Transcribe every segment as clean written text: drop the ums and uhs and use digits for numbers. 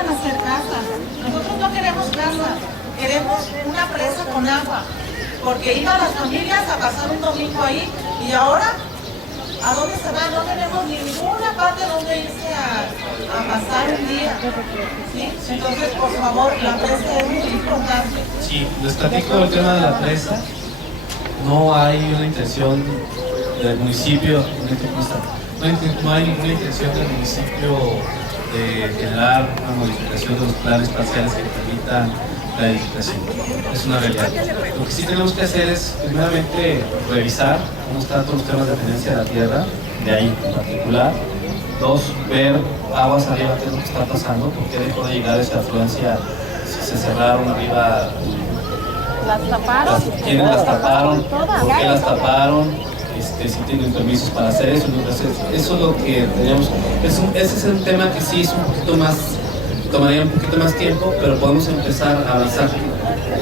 empiezan a hacer casas. Nosotros no queremos casas, queremos una presa con agua, porque iban las familias a pasar un domingo ahí y ahora, ¿a dónde se van? No tenemos ninguna parte donde irse a pasar un día. ¿Sí? Entonces, por favor, la presa es muy importante. Sí, les platico el tema de la presa. No hay una intención del municipio, no hay ninguna intención del municipio de generar una modificación de los planes parciales que permitan la edificación. Es una realidad. Lo que sí tenemos que hacer es, primeramente, revisar cómo están todos los temas de tenencia de la tierra, de ahí en particular. Dos, ver aguas arriba qué es lo que está pasando, por qué dejó de llegar esa afluencia, si se cerraron arriba. ¿Las taparon? ¿Quiénes las taparon? ¿Por qué las taparon? Si tienen permisos para hacer eso. Entonces, eso es lo que teníamos. Ese es el tema que sí es un poquito más, tomaría un poquito más tiempo, pero podemos empezar a avanzar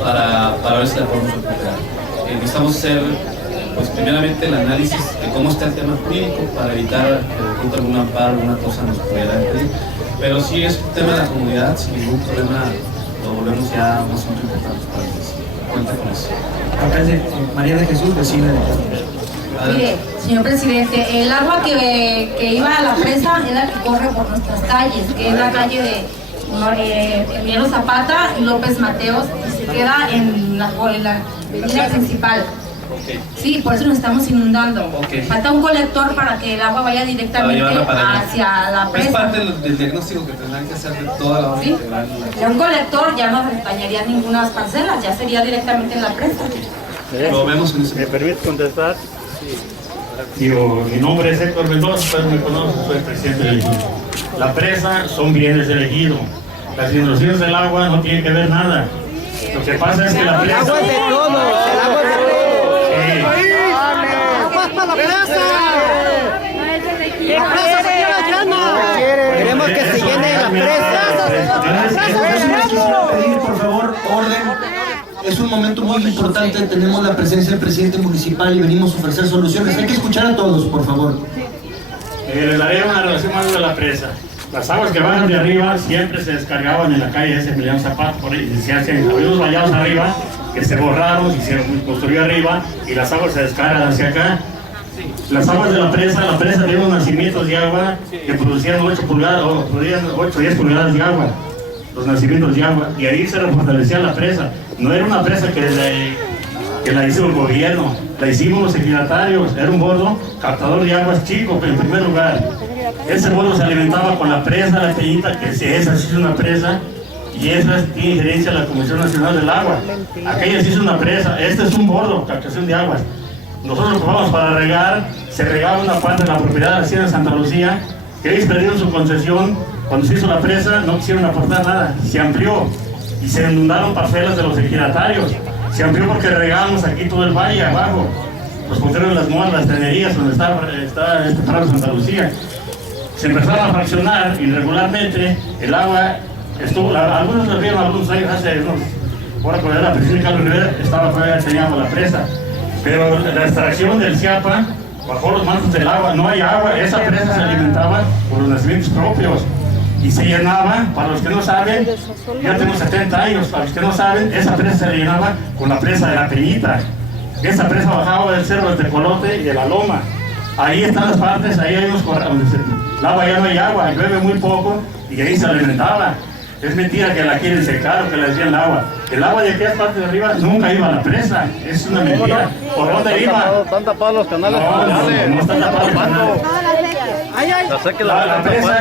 para ver si la podemos recuperar. Necesitamos hacer, pues, primeramente el análisis de cómo está el tema jurídico para evitar que de pronto algún amparo, alguna cosa nos pudiera impedir. Pero sí es un tema de la comunidad, sin ningún problema, lo volvemos ya un asunto importante para el municipio. Cuenta con eso. Alcalde, María de Jesús, vecina de Carlos. Mire, señor presidente, el agua que iba a la presa es la que corre por nuestras calles, que es la calle de Emiliano Zapata y López Mateos, y se queda en la avenida principal. Okay. Sí, por eso nos estamos inundando. Okay. Falta un colector para que el agua vaya directamente hacia la presa. Es parte del diagnóstico que tendrán que hacer de toda la obra integral. Ya un colector ya no dañaría ninguna parcelas, ya sería directamente en la presa. Lo vemos en ese. ¿Me permite contestar? Digo, mi nombre es Héctor Mendoza, pero me conozco, soy presidente del ejido. La presa son bienes del ejido. Las inundaciones del agua no tienen que ver nada. Lo que pasa es que la presa... El agua es de todos, el agua es de todos. ¡La presa! ¡La presa se lleva llena! Queremos que se llene la Pedir, por favor, orden. Es un momento muy importante, tenemos la presencia del presidente municipal y venimos a ofrecer soluciones. Hay que escuchar a todos, por favor. Les daré una relación más de la presa. Las aguas que bajan de arriba siempre se descargaban en la calle ese Emiliano Zapata, por ahí se hacen, había unos vallados arriba que se borraron y se construyó arriba y las aguas se descargan hacia acá. Las aguas de la presa tiene unos nacimientos de agua que producían 8 pulgadas, o producían 8 o 10 pulgadas de agua, los nacimientos de agua, y ahí se refortalecía la presa. No era una presa que la hizo el gobierno, la hicimos los ejidatarios, era un bordo captador de aguas chico, en primer lugar. Ese bordo se alimentaba con la presa, la peñita, que esa sí es una presa, y esa tiene injerencia a la Comisión Nacional del Agua. Aquella sí es una presa, este es un bordo, captación de aguas. Nosotros lo ocupamos para regar, se regaba una parte de la propiedad de la Hacienda de Santa Lucía, que ellos perdieron su concesión. Cuando se hizo la presa no quisieron aportar nada, se amplió y se inundaron parcelas de los ejidatarios. Se amplió porque regamos aquí todo el valle abajo, los punteros de las moas, las tenerías, donde está este Prado de Santa Lucía. Se empezaron a fraccionar irregularmente, el agua estuvo, algunos lo vieron algunos años, hace unos, ahora cuando era presidente Carlos Rivera, estaba fuera, teníamos la presa. Pero la extracción del Chiapa bajó los mantos del agua, no hay agua, esa presa se alimentaba por los nacimientos propios y se llenaba, para los que no saben, ya tengo 70 años, para los que no saben, esa presa se llenaba con la presa de la Peñita. Esa presa bajaba del cerro del Tecolote y de la Loma. Ahí están las partes, ahí hay unos corrales donde el agua ya no hay agua, llueve muy poco y ahí se alimentaba. Es mentira que la quieren secar o que le decían el agua. El agua de aquellas partes de arriba nunca iba a la presa. Es una mentira. ¿Por dónde iba? Están tapados los canales. No están tapados los canales. La presa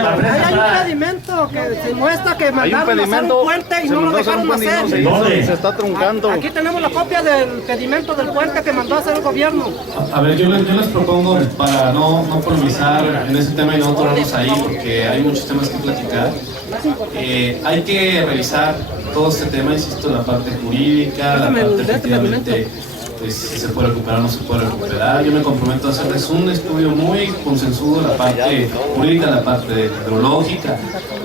hay un pedimento que se muestra que mandaron a hacer un puente y no lo dejaron hacer. ¿Dónde? Se está truncando. Aquí tenemos la copia del pedimento del puente que mandó a hacer el gobierno. A ver, yo les propongo, para no polemizar en ese tema y no atorarnos ahí, porque hay muchos temas que platicar. Hay que revisar todo este tema, insisto, la parte jurídica, la parte efectivamente, pues, si se puede recuperar o no se puede recuperar. Yo me comprometo a hacerles un estudio muy consensuado, la parte jurídica, la parte hidrológica,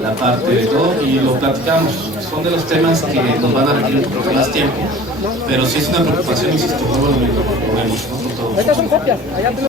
la parte de todo, y lo platicamos. Son de los temas que nos van a requerir un poco más tiempo, pero si es una preocupación, insisto, lo vemos, ¿no? Con todo. Estas son copias.